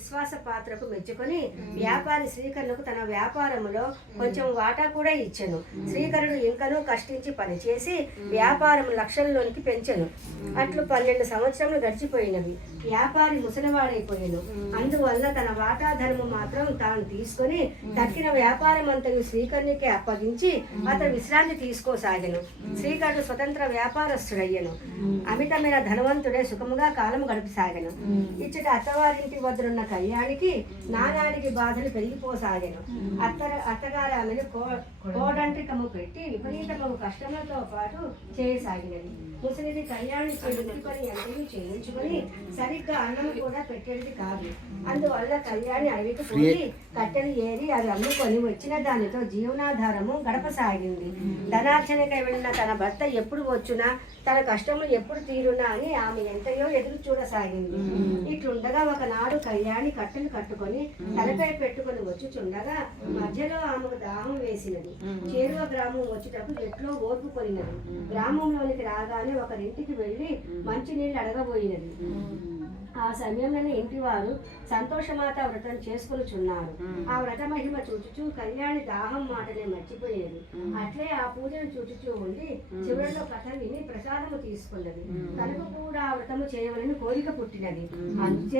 విశ్వాస పాత్రకు మెచ్చుకొని వ్యాపారి శ్రీకరుణకు తన వ్యాపారములో కొంచెం వాటా కూడా ఇచ్చెను. శ్రీకరుడు ఇంకనూ కష్టించి పనిచేసి వ్యాపారం లక్షల్లోనికి పెంచెను. అట్లు 12 సంవత్సరములు గడిచిపోయినవి. వ్యాపారి ముసలివాడైపోయాను. అందువల్ల తన వాటా ధనము మాత్రం తాను తీసుకొని దక్కిన వ్యాపారం అంతయు శ్రీకరునికి అప్పగించి అతను విశ్రాంతి తీసుకోసాగెను. శ్రీకరుడు స్వతంత్ర వ్యాపారస్తుడయ్యను. అమితమైన ధనవంతుడే సుఖముగా కాలం గడిపిసాగెను. ఇచ్చట అత్తవారింటి వద్దనున్న కళ్యాణికి నానాడికి బాధలు పెరిగిపోసాగెను. అత్తగారు ఆమెను కోడంటికము పెట్టి విపరీతము కష్టములతో పాటు చేయసాగినది. ముసలిది కళ్యాణి చెడుకొని ఎంతయూ చేయించుకొని సరిగ్గా అన్నము కూడా పెట్టేది కాదు. అందువల్ల కళ్యాణి అడవికి పోయి కట్టెలు ఏరి అది అమ్ముకొని వచ్చిన దానితో జీవనాధారము గడపసాగింది. ధనార్జనకై వెళ్ళిన తన భర్త ఎప్పుడు వచ్చునా, తన కష్టములు ఎప్పుడు తీరునా అని ఆమె ఎంతయో ఎదురు చూడసాగింది. ఇట్లుండగా ఒకనాడు కళ్యాణి కట్టెలు కట్టుకొని తలపై పెట్టుకొని వచ్చుచుండగా మధ్యలో ఆమెకు దాహం వేసినది. చేరువ గ్రామం వచ్చేటప్పుడు ఎట్లో ఓర్పు కొనినది. గ్రామంలోనికి రాగానే ఒకరింటికి వెళ్ళి మంచినీళ్ళు అడగబోయినది. ఆ సమయంలోనే ఇంటివారు సంతోషమాత వ్రతం చేసుకొనుచున్నారు. ఆ వ్రత మహిమ చూచుచూ కళ్యాణి దాహం మాటనే మర్చిపోయేది. అట్లే ఆ పూజను చూచుచూ ఉండి చివరిలో కథ విని ప్రసాదము తీసుకున్నది. తనకు కూడా ఆ వ్రతము చేయవలని కోరిక పుట్టినది. అందుచే